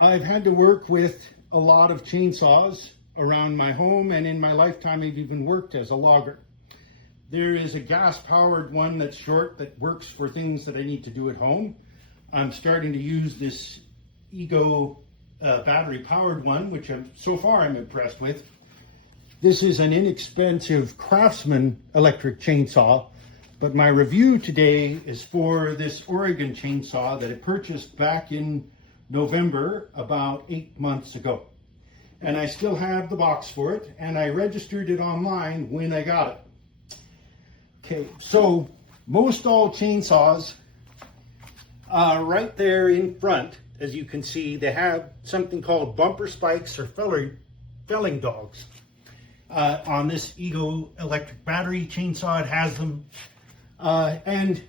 I've had to work with a lot of chainsaws around my home, and in my lifetime I've even worked as a logger. There is a gas-powered one that's short that works for things that I need to do at home. I'm starting to use this Ego battery-powered one, which so far I'm impressed with. This is an inexpensive Craftsman electric chainsaw, but my review today is for this Oregon chainsaw that I purchased back in November, about 8 months ago. And I still have the box for it, and I registered it online when I got it. Okay, so most all chainsaws, right there in front, as you can see, they have something called bumper spikes or felling dogs. On this Ego electric battery chainsaw, it has them. And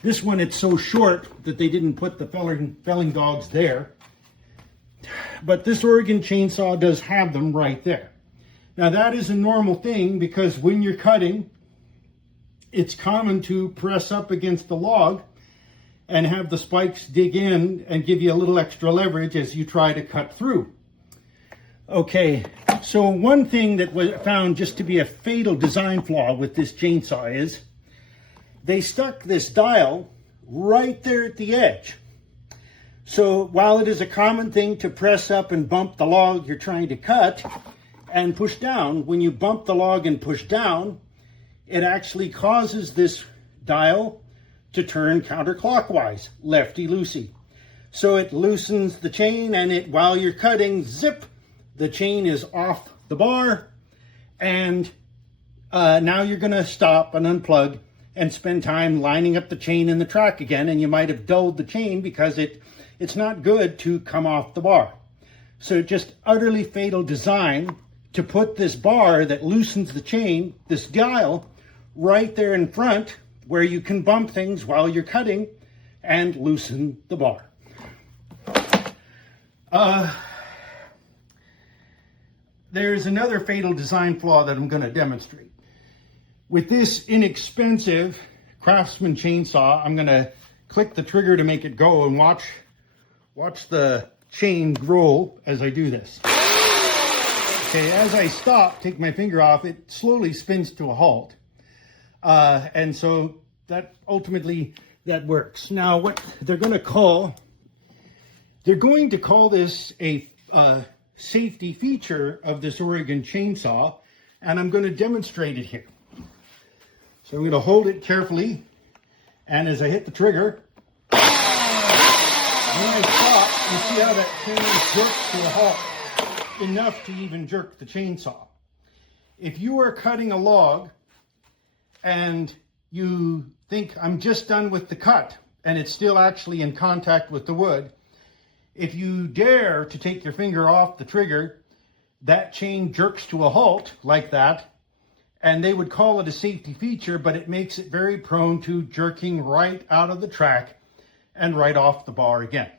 this one, it's so short that they didn't put the felling dogs there. But this Oregon chainsaw does have them right there. Now that is a normal thing, because when you're cutting, it's common to press up against the log and have the spikes dig in and give you a little extra leverage as you try to cut through. Okay, so one thing that was found just to be a fatal design flaw with this chainsaw is they stuck this dial right there at the edge. So while it is a common thing to press up and bump the log you're trying to cut and push down, when you bump the log and push down, it actually causes this dial to turn counterclockwise, lefty-loosey. So it loosens the chain, and while you're cutting, zip, the chain is off the bar, and now you're going to stop and unplug and spend time lining up the chain in the track again, and you might have dulled the chain because it's not good to come off the bar. So just utterly fatal design to put this bar that loosens the chain, this dial, right there in front where you can bump things while you're cutting and loosen the bar. There's another fatal design flaw that I'm going to demonstrate. With this inexpensive Craftsman chainsaw, I'm going to click the trigger to make it go and watch the chain roll as I do this. Okay, as I stop, take my finger off, it slowly spins to a halt. And so that ultimately, that works. Now what they're going to call this a safety feature of this Oregon chainsaw, and I'm going to demonstrate it here. So I'm going to hold it carefully, and as I hit the trigger, when I stop, you see how that chain jerks to a halt, enough to even jerk the chainsaw. If you are cutting a log and you think, I'm just done with the cut, and it's still actually in contact with the wood, if you dare to take your finger off the trigger, that chain jerks to a halt like that, and they would call it a safety feature, but it makes it very prone to jerking right out of the track and right off the bar again.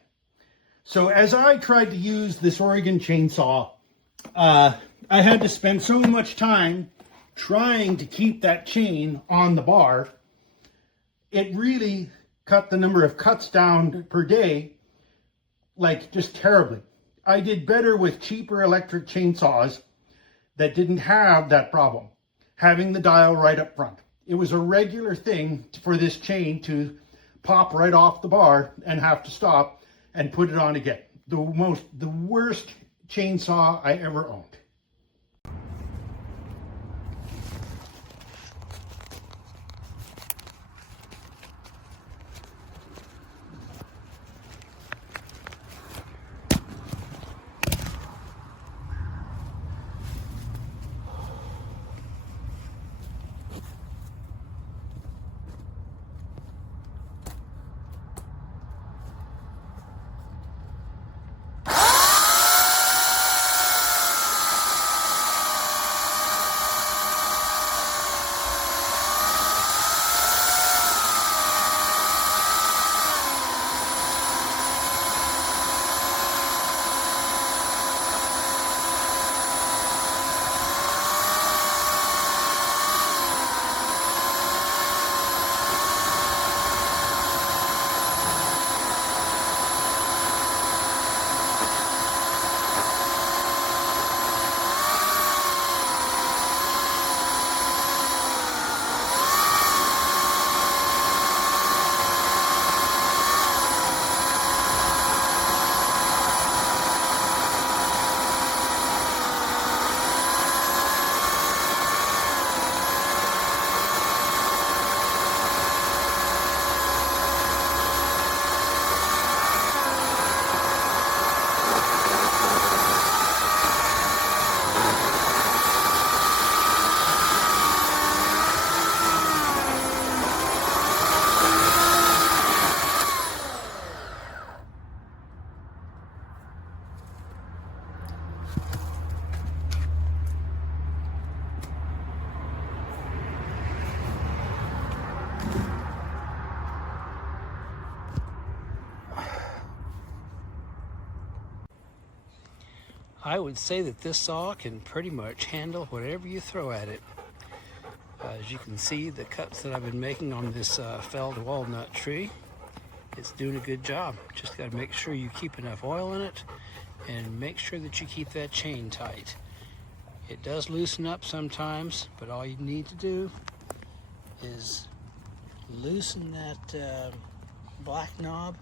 So as I tried to use this Oregon chainsaw, I had to spend so much time trying to keep that chain on the bar. It really cut the number of cuts down per day, like just terribly. I did better with cheaper electric chainsaws that didn't have that problem, having the dial right up front. It was a regular thing for this chain to pop right off the bar and have to stop and put it on again. The worst chainsaw I ever owned. I would say that this saw can pretty much handle whatever you throw at it. As you can see, the cuts that I've been making on this felled walnut tree, it's doing a good job. Just got to make sure you keep enough oil in it and make sure that you keep that chain tight. It does loosen up sometimes, but all you need to do is loosen that black knob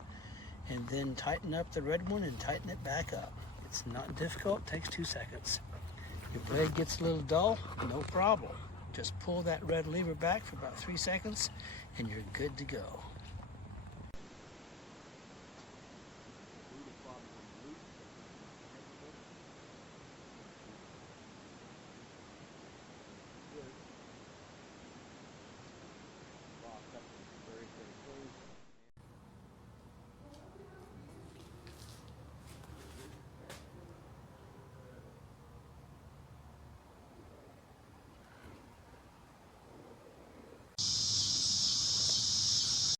and then tighten up the red one and tighten it back up. It's not difficult, it takes 2 seconds. Your blade gets a little dull, no problem. Just pull that red lever back for about 3 seconds and you're good to go.